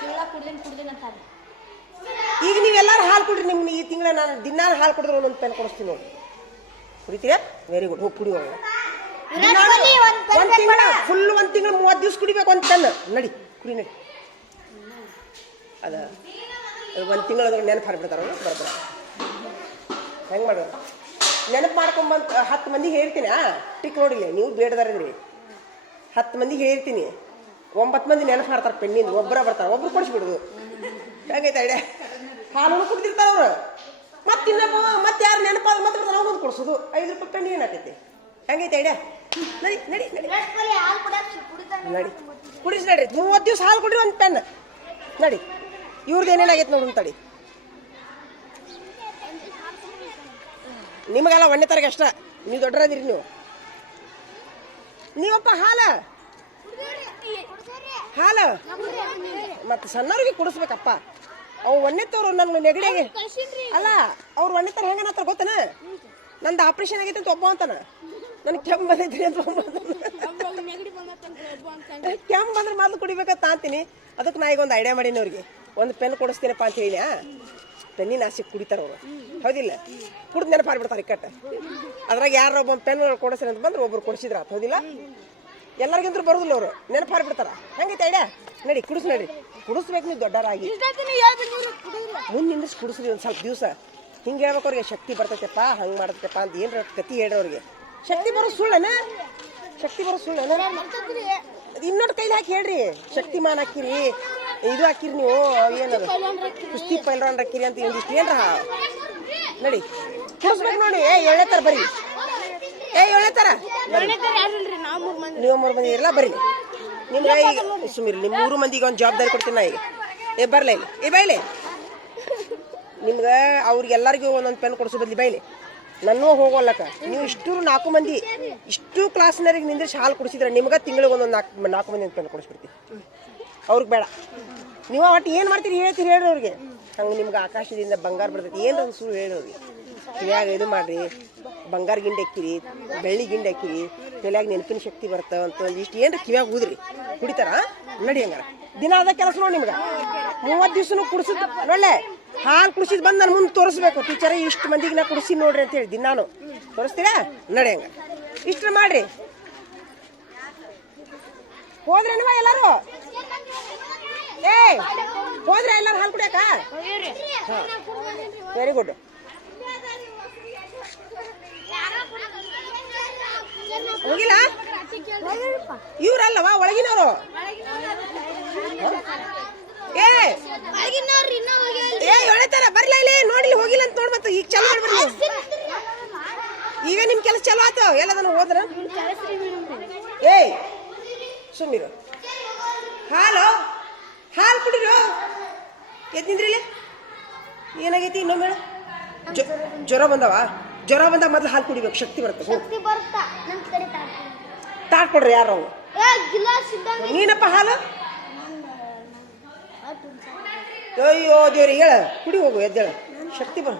[SPEAKER 1] ಈಗ ನೀವೆಲ್ಲರೂ ಹಾಲು ಕೊಡ್ರಿ ನಿಮ್ಗೆ ಈ ತಿಂಗಳ ನಾನು ದಿನ ಹಾಲು ಕುಡಿದ್ರು ಒಂದೊಂದು ಪೆನ್ ಕೊಡಿಸ್ತೀನಿ ನೋಡಿ. ಕುಡಿತೀರಾ ವೆರಿ ಗುಡ್ ಹೋಗಿ ಕುಡಿ ಹೋಗ.
[SPEAKER 2] ವಿರಾಟ್ ಕೊಹ್ಲಿ ಒಂದ್
[SPEAKER 1] ತಿಂಗಳ ಫುಲ್ ಒಂದು ತಿಂಗಳ ಮೂವತ್ತು ದಿವ್ಸ ಕುಡಿಬೇಕು ಒಂದು ಪೆನ್ ನಡಿ ಕುಡಿ ನಡಿ. ಅದ. ಒಂದು ತಿಂಗಳು ಅದ್ರ ನೆನಪು ಹರಿಬಿಡ್ತಾರ? ಅವ್ರು ಬರ್ತಾರ ಹೆಂಗೆ ಮಾಡೋದು ನೆನಪು ಮಾಡ್ಕೊಂಬಂತ ಹತ್ತು ಮಂದಿಗೆ ಹೇಳ್ತೀನಿ ಆ ಟಿಕ್ ನೋಡಿಲ್ಲ ನೀವು ಬೇಡದಾರಿದ್ರಿ. ಹತ್ತು ಮಂದಿಗೆ ಹೇಳ್ತೀನಿ. ಒಂಬತ್ತು ಮಂದಿ ನೆನಪು ಮಾಡ್ತಾರೆ ಪೆಣ್ಣಿಂದ ಒಬ್ಬರ ಬರ್ತಾರೆ ಒಬ್ರು ಕೊಡಿಸ್ಬಿಡುದು. ಹೆಂಗೈತೆ ಐಡಿಯಾ? ಹಾಲು ಕುಡ್ದಿರ್ತಾರೆ ಅವರು. ಮತ್ತೆ ಇನ್ನೊಬ್ಬ ಮತ್ತೆ ಯಾರು ನೆನಪಾದ ಮತ್ತೆ ಬರ್ತಾರೆ ಅವ್ಗೊಂದು ಕೊಡ್ಸೋದು. ಐದು ರೂಪಾಯಿ ಪೆಣ್ಣಿ ಏನಾಕೈತಿ? ಹೆಂಗೈತೆ ಐಡಿಯಾ? ನಡಿ ನಡಿ ನಡಿ. ನಡಿ. ಕುಡಿಸಿ ನಡಿ. ಮೂವತ್ತು ದಿವಸ ಹಾಲು ಕುಡಿ ಒಂದು ಪೆನ್. ನಡಿ. ಇವ್ರದ್ದು ಏನೇನಾಗೈತೆ ನೋಡು ತಡಿ ನಿಮಗೆಲ್ಲ ಒಣ್ಣೆ ತರಗ ಅಷ್ಟ. ನೀವು ದೊಡ್ಡರದಿರಿ ನೀವು. ನೀವಪ್ಪ ಹಾಲ. ಹಾಲ. ಮತ್ತೆ ಸಣ್ಣವ್ರಿಗೆ ಕುಡಿಸ್ಬೇಕಪ್ಪ. ಅವು ಒಣ್ಣೆ ತೋರು ನನ್ನ ನೆಗಡಿಗೆ ಅಲ್ಲ, ಅವ್ರು ಒಣ್ಣೆ ತರ ಹೆಂಗನತ್ತಾರ ಗೊತ್ತನ? ನಂದು ಆಪ್ರೇಷನ್ ಆಗೈತೆ ಅಂತ ಒಬ್ಬ ಅಂತಾನ. ನನಗೆ ಕೆಮ್ಮು ಬಂದೈತಿ ಅಂತ ಒಬ್ಬ ಬಂದ್ರೆ ಮೊದಲು ಕುಡಿಬೇಕಂತ ಅಂತೀನಿ. ಅದಕ್ಕೆ ನಾ ಈಗ ಒಂದು ಐಡಿಯಾ ಮಾಡೀನಿ ಅವ್ರಿಗೆ. ಒಂದು ಪೆನ್ ಕೊಡಿಸ್ತೀನಪ್ಪ ಅಂತ ಹೇಳಿ ಪೆನ್ನಿನ ಆಸೆ ಕುಡಿತಾರೆ ಅವರು. ಹೌದಿಲ್ಲ? ಕುಡ್ದು ನೆನಪಾಡ್ಬಿಡ್ತಾರೆ ಕಟ್ಟ ಅದ್ರಾಗ ಯಾರು ಒಬ್ಬ ಪೆನ್ ಕೊಡಿಸ್ರಿ ಅಂತ ಬಂದ್ರೆ ಒಬ್ರು ಕೊಡಿಸಿದ್ರ ಹೌದಿಲ್ಲ? ಎಲ್ಲರಿಗಿಂದ್ರು ಬರೋದಿಲ್ಲ ಅವರು. ನೆನಪಾಡ್ಬಿಡ್ತಾರ ಹಂಗೈತೆ ಐಡ ನಡಿ ಕುಡಿಸ್ ನಡಿ. ಕುಡಿಸ್ಬೇಕು ನೀವು ದೊಡ್ಡರಾಗಿ ಮುಂದೆ ನಿಂದಿಸ್ ಕುಡಿಸ್ರಿ ಒಂದು ಸ್ವಲ್ಪ ದಿವಸ. ಹಿಂಗೆ ಹೇಳ್ಬೇಕು ಅವ್ರಿಗೆ ಶಕ್ತಿ ಬರ್ತೈತೆಪ್ಪ ಹಂಗೆ ಮಾಡ್ತೈತೆಪ್ಪ ಅಂತ ಏನ್ರ ಕತಿ ಹೇಳ್ರಿ ಅವ್ರಿಗೆ. ಶಕ್ತಿ ಬರೋ ಸುಳ್ಳನ? ಶಕ್ತಿ ಬರೋ ಸುಳ್ಳನ? ಇನ್ನೊಂದು ಕೈಲಿ ಹಾಕಿ ಹೇಳ್ರಿ. ಶಕ್ತಿಮಾನ್ ಹಾಕಿರಿ. ಇದು ಹಾಕಿರಿ ನೀವು ಏನದು ಕುಸ್ತಿ ಪೈಲ್ರಾನ್ ಹಾಕಿರಿ ಅಂತ ಇಂದಿಷ್ಟು ಏನ್ರ? ನಡಿ. ಕುಡಿಸ್ಬೇಕು ನೋಡಿ. ಏ ಏಳನೇ ತರ ಬರ್ರಿ. ಏ ಏಳನೇ ತರ ನೀವು ಮೂರು ಮಂದಿ ಇರಲ್ಲ ಬರ್ರಿ. ನಿಮ್ಗೆ ಈಗ ಸುಮಿರಿ ನಿಮ್ಮ ಮೂರು ಮಂದಿಗೆ ಒಂದು ಜವಾಬ್ದಾರಿ ಕೊಡ್ತೀನಿ ನಾ ಈಗ. ಏ, ಬರಲೇ ಇಲ್ಲಿ. ಏ, ಬೈಲೆ. ನಿಮ್ಗೆ ಅವ್ರಿಗೆಲ್ಲರಿಗೂ ಒಂದೊಂದು ಪೆನ್ ಕೊಡಿಸೋ ಬದ್ಲಿ ಬೈಲಿ. ನನ್ನೂ ಹೋಗೋಲ್ಲಕ್ಕ. ನೀವು ಇಷ್ಟು ನಾಲ್ಕು ಮಂದಿ, ಇಷ್ಟು ಕ್ಲಾಸ್ನವ್ರಿಗೆ ನಿಂದ್ರೆ ಹಾಲು ಕುಡಿಸಿದ್ರೆ ನಿಮ್ಗೆ ತಿಂಗಳಿಗೆ ಒಂದೊಂದು ನಾಲ್ಕು ನಾಲ್ಕು ಮಂದಿ ಪೆನ್ ಕೊಡಿಸ್ಬಿಡ್ತೀವಿ ಅವ್ರಿಗೆ ಬೇಡ. ನೀವು ಒಟ್ಟು ಏನು ಮಾಡ್ತೀರಿ ಹೇಳ್ತೀರಿ ಹೇಳ್ರಿ ಅವ್ರಿಗೆ. ಹಂಗೆ ನಿಮ್ಗೆ ಆಕಾಶದಿಂದ ಬಂಗಾರ ಬರ್ತೈತಿ. ಏನು ಸುಳ್ಳು ಹೇಳಿ ಅವ್ರಿಗೆ. ಕಿವ್ಯಾಗ ಇದು ಮಾಡಿರಿ. ಬಂಗಾರ ಗಿಂಡಿ ಹಾಕಿರಿ ಬೆಳ್ಳಿ ಗಿಂಡಿ ಹಾಕಿರಿ ತಲೆಯಾಗ ನೆನಪಿನ ಶಕ್ತಿ ಬರ್ತಾವ ಅಂತ ಇಷ್ಟು ಏನು ಕಿವ್ಯಾಗ ಊದ್ರಿ ಕುಡಿತಾರ? ನಡಿ ಹಂಗಾರ. ದಿನ ಅದ ಕೆಲಸ ನೋಡಿ ನಿಮ್ಗೆ. ಮೂವತ್ತು ದಿವ್ಸನೂ ಕುಡಿಸಿದ್ ಒಳ್ಳೆ. ಹಾಲು ಕುಡಿಸಿದ್ ಬಂದು ನನ್ನ ಮುಂದೆ ತೋರಿಸ್ಬೇಕು. ಟೀಚರ್, ಇಷ್ಟು ಮಂದಿಗೆ ನಾ ಕುಡಿಸಿ ನೋಡ್ರಿ ಅಂತ ಹೇಳಿ ದಿನಾನು. ತೋರಿಸ್ತೀರಾ? ನಡಿ ಹಂಗ ಇಷ್ಟು ಮಾಡ್ರಿ. ಹೋದ್ರೆ ಎಲ್ಲರೂ ಎಲ್ಲಾರು? ಏ, ಹೋದ್ರೆ ಎಲ್ಲಾರು ಹಾಲು ಕುಡಿಯಾಕ ವೆರಿ ಗುಡ್ ಹೋಗಿಲ್ಲ? ಇವ್ರಲ್ಲವಾ, ಒಳಗಿನವರು? ಏ ಏ ಎಳೆತಾರ ಬರ್ಲ ಇಲ್ಲಿ ನೋಡಿಲಿ ಹೋಗಿಲ್ಲ ಅಂತ ನೋಡ್ಬತ್ತ ಈಗ ಚಲೋ ಮಾಡ್ಬರ್ಲಿ ಈಗ ನಿಮ್ ಕೆಲಸ ಚಲೋ ಆತ ಎಲ್ಲದನ್ನ ಹೋದ್ರ? ಏಯ್ ಸುಮ್ಮಿರು ಹಾಲು ಹಾಲು ಕುಡಿರೋ ಎದ್ ನಿಂದ್ರಿಲ್ಲ ಏನಾಗೈತಿ ಇನ್ನೊಮ್ಮೆ ಜ್ವರ ಬಂದವ? ಜ್ವರ ಬಂದಾಗ ಮೊದ್ಲು ಹಾಲು ಕುಡಿಬೇಕು ಶಕ್ತಿ ಬರುತ್ತೆ
[SPEAKER 2] ಶಕ್ತಿ ಬರುತ್ತಾ? ಕಡೆ.
[SPEAKER 1] ತಾಟ್ ಕೊಡ್ರಿ ಯಾರು
[SPEAKER 2] ಅವು
[SPEAKER 1] ನೀನಪ್ಪ ಹಾಲು? ಅಯ್ಯೋ ದೇವ್ರಿ ಹೇಳ. ಕುಡಿ ಹೋಗು ಎದ್ದೇಳ ಶಕ್ತಿ ಬರ.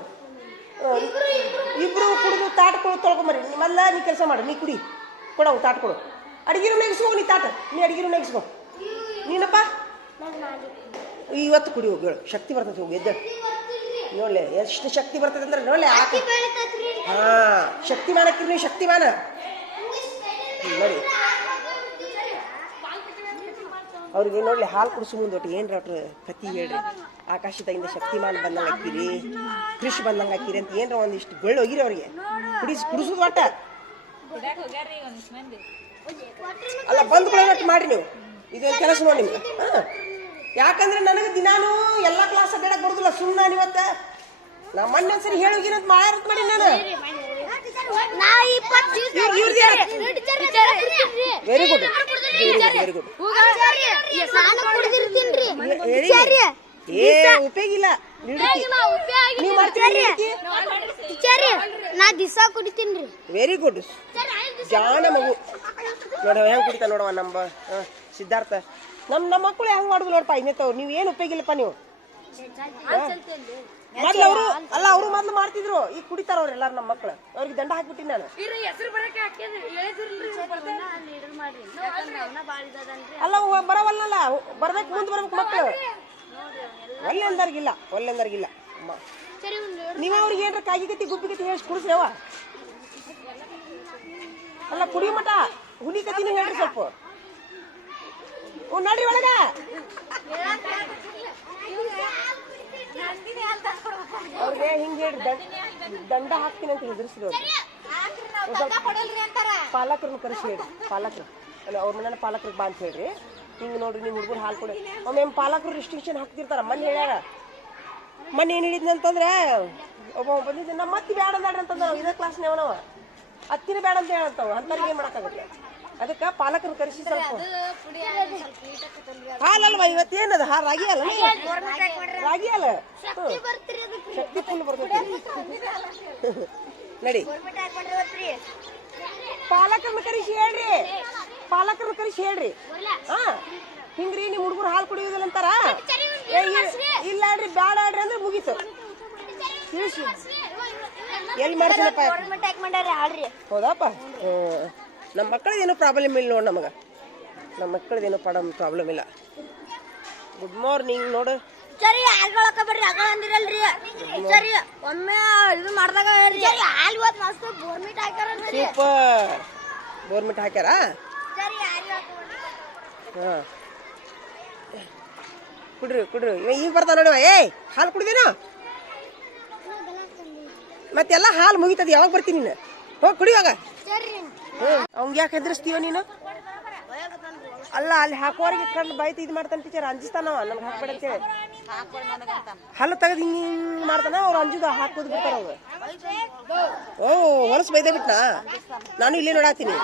[SPEAKER 1] ಇಬ್ರು ಕುಡಿದು ತಾಟ್ ಕೊಡು ತೊಳ್ಕೊಂಬರಿ ನಿಮ್ಮಲ್ಲ ನೀ ಕೆಲಸ ಮಾಡು ನೀ ಕುಡಿ. ಕೊಡವು ತಾಟ್ ಕೊಡು ಅಡಿಗೆ ನೆಗಿಸ್ಕೋ ನೀ ತಾಟ. ನೀ ಅಡಿಗೆ ನೆಗಿಸ್ಕೋ ನೀನಪ್ಪ? ಇವತ್ತು ಕುಡಿ ಹೋಗಿ ಹೇಳು. ಶಕ್ತಿ ಬರ್ತದೆ ಹೋಗಿ ಎದ್ದ ನೋಡ್ಲೆ ಎಷ್ಟು ಶಕ್ತಿ ಬರ್ತದೆ ಅಂದ್ರೆ ನೋಡ್ಲೆ ಆಕೆ ಹಾ ಶಕ್ತಿಮಾನ ಹಾಕಿರಿ ನೀವು ಶಕ್ತಿಮಾನ ನೋಡಿ. ಅವ್ರಿಗೆ ನೋಡ್ಲಿ ಹಾಲು ಕುಡಿಸು ಮುಂದೆ ಒಟ್ಟು. ಏನ್ರ ಒಟ್ಟು ಕತಿ ಹೇಳ್ರಿ. ಆಕಾಶದಾಗಿಂದ ಶಕ್ತಿಮಾನ ಬಂದಂಗೆ ಹಾಕಿರಿ. ಕೃಷಿ ಬಂದಂಗೆ ಹಾಕಿರಿ ಅಂತ ಏನರ ಒಂದಿಷ್ಟು ಬೆಳ್ಳು ಹೋಗಿರಿ ಅವ್ರಿಗೆ. ಕುಡಿಸಿ ಕುಡಿಸೋದು ಒಟ್ಟ. ಅಲ್ಲ ಬಂದ್ ಒಟ್ಟು ಮಾಡ್ರಿ ನೀವು. ಇದೊಂದು ಕೆಲಸ ನೋಡಿ ನಿಮ್ಗೆ. ಹಾ. ಯಾಕಂದ್ರೆ ನನಗೆ ದಿನಾನು ಎಲ್ಲ ಕ್ಲಾಸ್ ಅಡ್ಡಾಡಕ್ ಬರುದಿಲ್ಲ. ಸುಮ್ಮನೆ ನಾನು ಇವತ್ತ ನಾ ಮೊನ್ನೆ ಒಂದ್ಸರಿ ಹೇಳೋಗಿನ ಮಾಡಾರತ್ ಮಾಡಿ ನಾನು. ವೆರಿ ಗುಡ್ ವೆರಿ ಗುಡ್ ಏ ಉಪಯೋಗ ಇಲ್ಲ. ನೀವು ಮಾಡ್ತೀರಿ
[SPEAKER 2] ಟೀಚರ್ ನಾ ದಿವಸ ಕುಡಿತೀನ್ರಿ.
[SPEAKER 1] ವೆರಿ ಗುಡ್ ಜಾನ ಮಗು. ನೋಡವ ಹೆಂಗ್ ಕುಡಿತ ನೋಡವ ನಮ್ಮ ಸಿದ್ಧಾರ್ಥ. ನಮ್ ನಮ್ಮ ಮಕ್ಕಳು ಹೆಂಗ್ ಮಾಡುದು ನೋಡಪ್ಪ ಇನ್ನೆತ್ತವ್ ನೀವು ಏನು ಉಪಯೋಗಿಲ್ಲಪ್ಪ ನೀವು? ಮೊದ್ಲು ಅವರು ಅಲ್ಲ ಅವರು ಮೊದ್ಲು ಮಾಡ್ತಿದ್ರು. ಈಗ ಕುಡಿತಾರ ಅವ್ರು ಎಲ್ಲಾರು ನಮ್ಮ ಮಕ್ಕಳು ಅವ್ರಿಗೆ ದಂಡ ಹಾಕ್ಬಿಟ್ಟಿನಿ ನಾನು. ಅಲ್ಲ ಬರವಲ್ಲ ಬರವಲ್ಲಲ್ಲ ಬರ್ಬೇಕು ಮುಂದೆ ಬರ್ಬೇಕು ಮಕ್ಕಳು ಒಲ್ಲೆ ಒಳ್ಳೆಂದರ್ಗಿಲ್ಲ ಒಲ್ಲೆ ಅಂದಾರ್ಗಿಲ್ಲ ಮ-
[SPEAKER 2] ಸರಿ
[SPEAKER 1] ನೀವ್ ಅವ್ರಿಗೆ ಏನ್ರ ಕಾಗಿ ಕತ್ತಿ ಗುಬ್ಬಿ ಕತ್ತಿ ಹೇಳಿ ಕುಡಿಸ್ರವ ಅಲ್ಲ ಕುಡಿ ಮಠ? ಹುಲಿ ಕತ್ತಿನೂ ಹೇಳ್ರಿ ಸ್ವಲ್ಪ. ನಡ್ರಿ ಒಳಗ. ಅವ್ರಿಗೆ ಹಿಂಗೆ ಹೇಳ್ರಿ ದಂಡ ಹಾಕ್ತೀನಿ ಅಂತ ಹೆದರ್ಸ್ರಿ ಅವ್ರಿಗೆ. ಪಾಲಕರನ್ನ ಕರೆಸಿ ಹೇಳ್ರಿ ಪಾಲಕರು. ಅಲ್ಲ ಅವ್ರ ಮನೇನ ಪಾಲಕರಿಗೆ ಬಾ ಅಂತ ಹೇಳ್ರಿ. ಹಿಂಗೆ ನೋಡ್ರಿ ನಿಮ್ಮ ಹುಡುಗರು ಹಾಲು ಕೊಡಿ. ಒಮ್ಮೆ ಪಾಲಕರು ರಿಸ್ಟ್ರಿಕ್ಷನ್ ಹಾಕ್ತಿರ್ತಾರ ಮನ್ ಹೇಳ್ಯಾರ. ಮನ್ ಏನು ಹಿಡಿದ್ನಂತಂದ್ರೆ ಒಬ್ಬ ಬಂದಿದ್ದ ನಮ್ಮ ಮತ್ತೆ ಬೇಡ ಅಂತಂದ್ರೆ ಇದೇ ಕ್ಲಾಸ್ ನೇವನವ ಹತ್ತಿರ ಬೇಡ ಅಂತ ಹೇಳಂತಾವ. ಅಂತಾರಿಗೆ ಏನು ಮಾಡೋಕ್ಕಾಗುತ್ತೆ? ಅದಕ್ಕೆ ಪಾಲಕರು ಕರೆಸಿ ಸ್ವಲ್ಪ. ಹಾಲಲ್ವಾ ಇವತ್ತೇನದ ಹಾ ರಾಗಿ ಅಲ್ಲ ರಾಗಿ ಅಲ್ಲ ಹ್ಞೂ. ಶಕ್ತಿ ಫುಲ್ ಬರ್ತೈತಿ. ನಡಿ. ಪಾಲಕರನ್ನ ಕರೆಸಿ ಹೇಳ್ರಿ. ಪಾಲಕರನ್ನ ಕರೆಸಿ ಹೇಳ್ರಿ. ಹಾ. ಹಿಂಗ್ರಿ ನಿಮ್ ಹುಡುಗರು ಹಾಲು ಕುಡಿಯೋದಿಲ್ಲ ಅಂತಾರ? ಇಲ್ಲ ಹೇಳ್ರಿ ಬ್ಯಾಡ ಹೇಳ್ರಿ ಅಂದ್ರೆ ಮುಗೀತು. ತಿಳಿಸಿ. ಎಲ್ಲಿ
[SPEAKER 2] ಮಾಡ್ಯಾರ
[SPEAKER 1] ಹೌದಪ್ಪ? ಹ್ಮ್. ನಮ್ಮ ಮಕ್ಕಳದೇನು ಪ್ರಾಬ್ಲಮ್ ಇಲ್ಲ ನೋಡಿ ನಮಗೆ. ನಮ್ಮ ಮಕ್ಕಳದೇನು ಪ್ರಾಬ್ಲಮ್ ಇಲ್ಲ. ಗುಡ್ ಮಾರ್ನಿಂಗ್ ನೋಡು.
[SPEAKER 2] ಸರಿ ಹಾಲು ಬಳಕ ಬರ್ರಿ ಆಗ ಅಂದಿರಲ್ರಿ. ಸರಿ ಒಮ್ಮೆ ಇದು ಮಾಡಿದಾಗ ಸರಿ ಹಾಲು ಇವತ್ತು ಮಸ್ತ್ ಬೋರ್ಮಿಟ್ ಹಾಕ್ಯಾರ
[SPEAKER 1] ಸೂಪರ್ ಬೋರ್ಮಿಟ್ ಹಾಕ್ಯಾರ?
[SPEAKER 2] ಸರಿ
[SPEAKER 1] ಹಾಂ. ಕುಡ್ರಿ ಕುಡ್ರಿ. ಇವ ಈಗ ಬರ್ತಾವ ನೋಡುವ ಏಯ್ ಹಾಲು ಕುಡ್ದೇನು? ಮತ್ತೆಲ್ಲ ಹಾಲು ಮುಗಿತದ ಯಾವಾಗ ಬರ್ತೀನಿ ನೀನು? ಹೋಗಿ ಕುಡಿಯುವಾಗ ಅವ್ಗೆ ಯಾಕೆ ಹೆದರ್ಸ್ತೀವ ನೀನು? ಅಲ್ಲ, ಅಲ್ಲಿ ಹಾಕೋರಿಗೆ ಕಂಡು ಬೈತ ಇದು ಮಾಡ್ತಾನೆ ಟೀಚರ್ ಅಂಜಿಸ್ತಾನವ ನನ್ಗೆ ಹಾಕ್ಬೇಡ ಅಂತೇಳಿ ಹಲ್ಲು ತೆಗೆದು ಹಿಂಗೆ ಹಿಂಗೆ ಮಾಡ್ತಾನ, ಅವ್ರು ಅಂಜುದ ಹಾಕೋದು ಬಿಡ್ತಾರ ಅವ್ರು. ಓ, ಹೊಲಸು ಬೈದೆ ಬಿಟ್ನಾ? ನಾನು ಇಲ್ಲಿ ನೋಡಾತೀನಿ.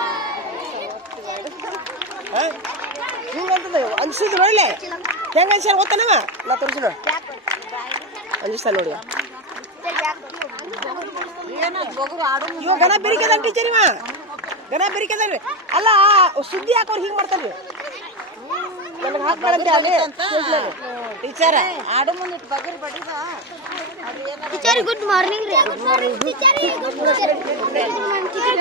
[SPEAKER 1] ಹಿಂಗಂತದ ನೋಡಿಲ್ಲ ಹೆಂಗ ಅನ್ಸ್ಯಾನ ಗೊತ್ತಾನವ ನಾ ತೋರಿಸಿನ ಅಂಜಿಸ್ತಾನ ನೋಡಿ. ಇವಾಗ ಗನ ಬೆರಿಕೆದ ಟೀಚರ್ ಇವ. ಗನ ಬೆರಿಕೆದನ್ರಿ ಅಲ್ಲ ಸುದ್ದಿ ಹಾಕೋರು ಹಿಂಗ್ ಮಾಡ್ತಾನ್ರಿ ನನಗೆ ಹಾಕ್ಬೇಡಂತೆ ಅಲ್ಲಿ
[SPEAKER 3] ಟೀಚರ್ ಆಡು ಮುಂದೆ ಬಗರ್ ಬಡಿದ
[SPEAKER 2] ಟೀಚರ್ ಗುಡ್ ಮಾರ್ನಿಂಗ್ ರೀ. Good morning teacher good morning.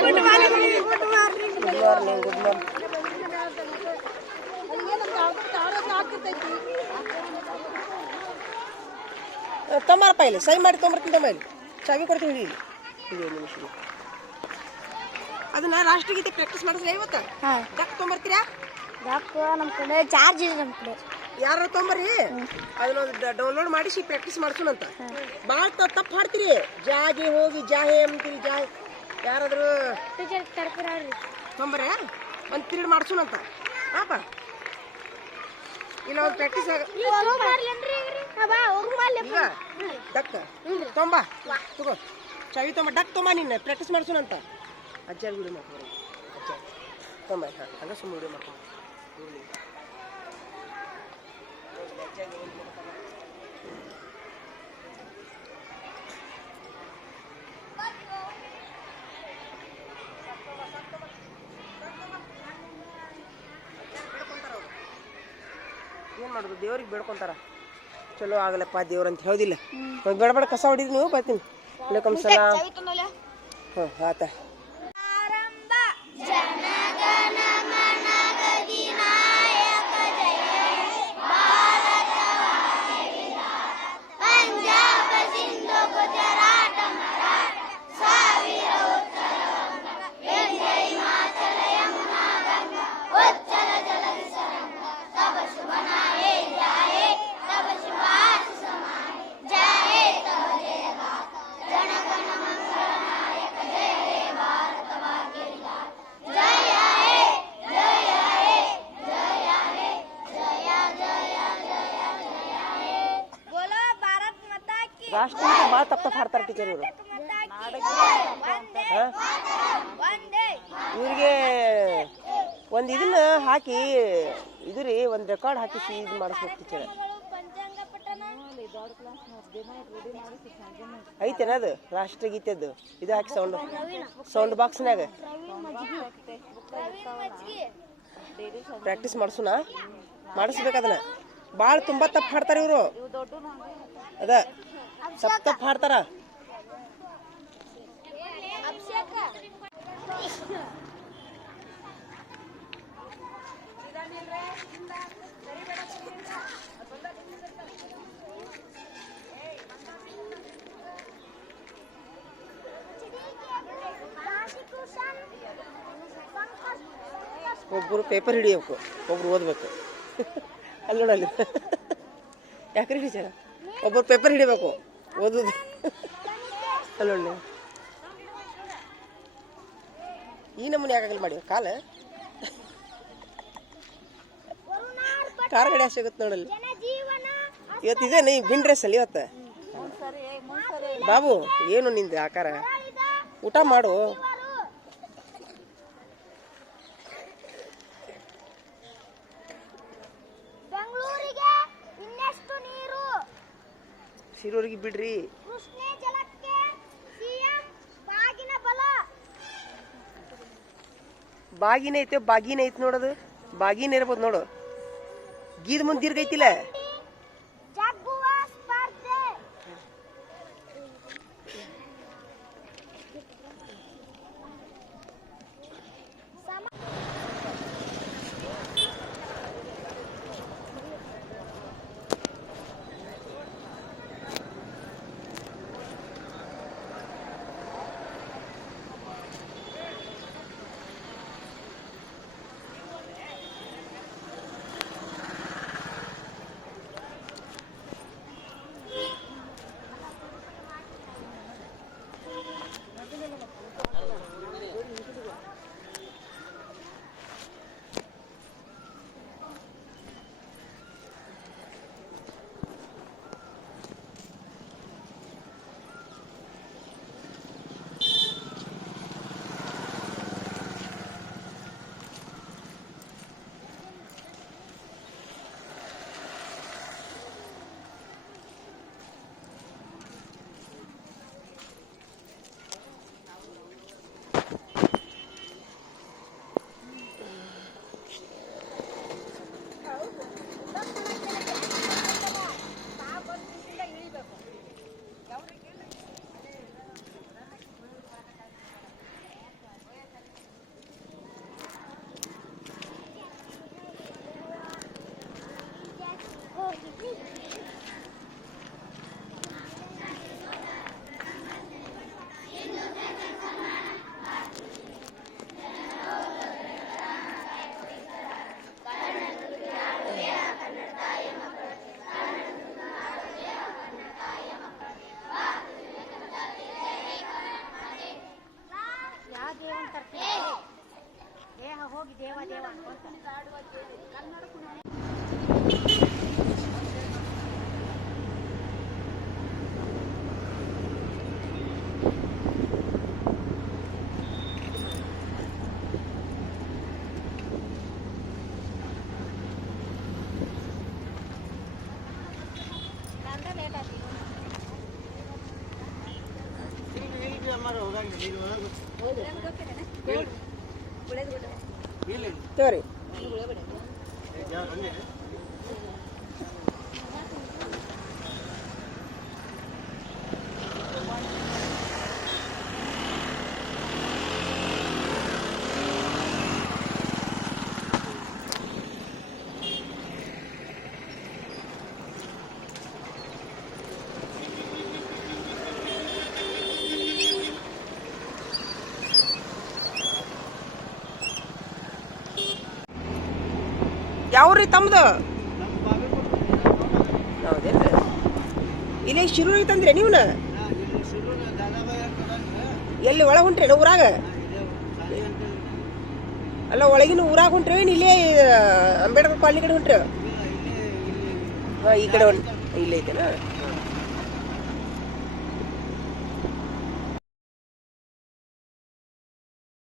[SPEAKER 2] Good morning. Good morning.
[SPEAKER 1] Good morning good morning. Tombarappa ಇಲ್ಲಿ ಸೈ ಮಾಡಿ ತೊಂಬರ್ತೀನಿ ತೊಂಬ ಇಲ್ಲಿ. ಚಾವಿ ಕೊಡ್ತೀನಿ ಹಿಡಿ ಇಲ್ಲಿ. ಇದೆ ನಿಮಿಷ. ಅದನ್ನ ರಾಷ್ಟ್ರಗೀತೆ ಪ್ರಾಕ್ಟೀಸ್ ಮಾಡಿಸ್ರಿ ಇವತ್ತು.
[SPEAKER 2] ಹಾಂ.
[SPEAKER 1] ಡಕ್ ತೊಗೊಂಬರ್ತೀರಾ?
[SPEAKER 2] ಯಾಕೆ ನಮ್ಮ ಕಡೆ ಚಾರ್ಜ್ ಇದೆ ನಮ್ಮ ಕಡೆ.
[SPEAKER 1] ಯಾರು ತೊಗೊಂಬರ್ರಿ? ಅದನ್ನ ಡೌನ್ಲೋಡ್ ಮಾಡಿಸಿ ಪ್ರಾಕ್ಟೀಸ್ ಮಾಡ್ಸೋಣಂತ ಭಾಳ ತಪ್ಪು ಹಾಡ್ತೀರಿ ಜಾಗೆ ಹೋಗಿ ಜಾಹೆ ಅಂತೀರಿ ಜಾ ಯಾರಾದರೂ
[SPEAKER 2] ಟೀಚರ್ ತಡ್ಕೊಳ್ರಿ
[SPEAKER 1] ತೊಂಬರ ಒಂದು ಪಿರಿಯಡ್ ಮಾಡ್ಸೋಣಂತ ಪಾಪ ಇಲ್ಲ ಒಂದು ಪ್ರಾಕ್ಟೀಸ್ ಆಗ
[SPEAKER 2] ಮಾಡ್ಲಿ
[SPEAKER 1] ಡಕ್ ತೊಂಬ. ತಗೋ. ಚಾವಿ ತೊಂಬ. ಡಕ್ ತೊಂಬ ನಿನ್ನ ಪ್ರಾಕ್ಟೀಸ್ ಮಾಡ್ಸೋಣಂತ ಅಜ್ಜ ವಿಡಿಯೋ ಮಾಡ್ಕೊಂಡು ಅಜ್ಜ. ಹಾಂ. ಹಂಗೆ ಸುಮ್ಮನೆ ವಿಡಿಯೋ ಮಾಡ್ಕೊಂಡು ಏನು ಮಾಡೋದು? ದೇವ್ರಿಗೆ ಬೇಡ್ಕೊಂತಾರ. ಚಲೋ ಆಗಲಪ್ಪ ದೇವ್ರ ಅಂತ ಹೇಳೋದಿಲ್ಲ. ಬೇಡ ಬೇಡ ಕಸ ಹೊಡಿದ್ ನೀವು ಬರ್ತೀನಿ. ವಲೈಕಮ್ ಸಲ. ಹ್ಞೂ ಆತ. ರಾಷ್ಟ್ರೀಯ ಭಾಳ ತಪ್ಪ ತಪ್ಪ ಹಾಡ್ತಾರೆ ಟೀಚರ್ ಇವರು. ಇವ್ರಿಗೆ ಒಂದು ಇದನ್ನ ಹಾಕಿ ಇದು ರೀ ಒಂದು ರೆಕಾರ್ಡ್ ಹಾಕಿ ಇದು ಮಾಡಿಸ್ಬೇಕು ಟೀಚರ್. ಐತೇನ ಅದು? ರಾಷ್ಟ್ರಗೀತೆದು. ಇದು ಹಾಕಿ ಸೌಂಡ್ ಸೌಂಡ್
[SPEAKER 2] ಬಾಕ್ಸ್ನಾಗ
[SPEAKER 1] ಪ್ರಾಕ್ಟೀಸ್ ಮಾಡಿಸೋಣ ಮಾಡಿಸ್ಬೇಕು ಅದನ್ನ. ಭಾಳ ತುಂಬ ತಪ್ಪು ಹಾಡ್ತಾರೆ ಇವರು. ಅದ. ತಪ್ಪು ತಪ್ಪು ಹಾಡ್ತಾರ
[SPEAKER 2] ಅಭಿಷೇಕ
[SPEAKER 1] ಒಬ್ಬರು ಪೇಪರ್ ಹಿಡಿಯಬೇಕು, ಒಬ್ರು ಓದಬೇಕು. ಅಲ್ಲಿ ನೋಡಲ್ಲಿ ಯಾಕ್ರಿ ಟೀಚರ ಒಬ್ಬರು ಪೇಪರ್ ಹಿಡಿಬೇಕು ಓದೋದು. ಅಲ್ಲೊಳ್ಳೆ. ಈ ನಮೂನೆ ಯಾಕಾಗಲ್ಲ ಮಾಡಿ ಕಾಲ? ಕಾರ್ ಗಾಡಿ ಅಷ್ಟು ಸಿಗುತ್ತೆ ನೋಡಲ್ಲಿ. ಇವತ್ತು ಇದೆ ನೀ ಬಿನ್ ಡ್ರೆಸ್ ಅಲ್ಲಿ ಇವತ್ತು? ಬಾಬು ಏನು ನಿಂದು ಆಕಾರ? ಊಟ ಮಾಡು. ಶಿರೂರಿಗೆ ಬಿಡ್ರಿ.
[SPEAKER 2] ಬಾಗಿನ
[SPEAKER 1] ಐತೆ ಬಾಗಿನ ಐತೆ ನೋಡೋದು. ಬಾಗಿನ ಇರ್ಬೋದು ನೋಡು. ಗೀದ್ ಮುಂದೆ ದೀರ್ಘ ಐತಿಲ್ಲ
[SPEAKER 2] ದೇಹ ಹೋಗಿ ದೇವ ದೇವ ಕನ್ನಡ
[SPEAKER 1] Lila. ಯಾವ್ರಿ ತಮ್ದು ಹೌದೇನ್ರಿ. ಇಲ್ಲಿ ಶಿರು ಐತಂದ್ರೆ ನೀವ್ನ? ಎಲ್ಲಿ ಒಳಗೆ ಹೊಂಟ್ರಿ ಊರಾಗ? ಅಲ್ಲ, ಒಳಗಿನ ಊರಾಗ ಹೊಂಟ್ರಿ ಏನು ಇಲ್ಲೇ ಅಂಬೇಡ್ಕರ್ ಕಾಲನಿ ಕಡೆ ಹೊಂಟ್ರಿ? ಹಾಂ, ಈ ಕಡೆ ಹೊಂಟ್ ಇಲ್ಲೇ ಐತೆನಾ?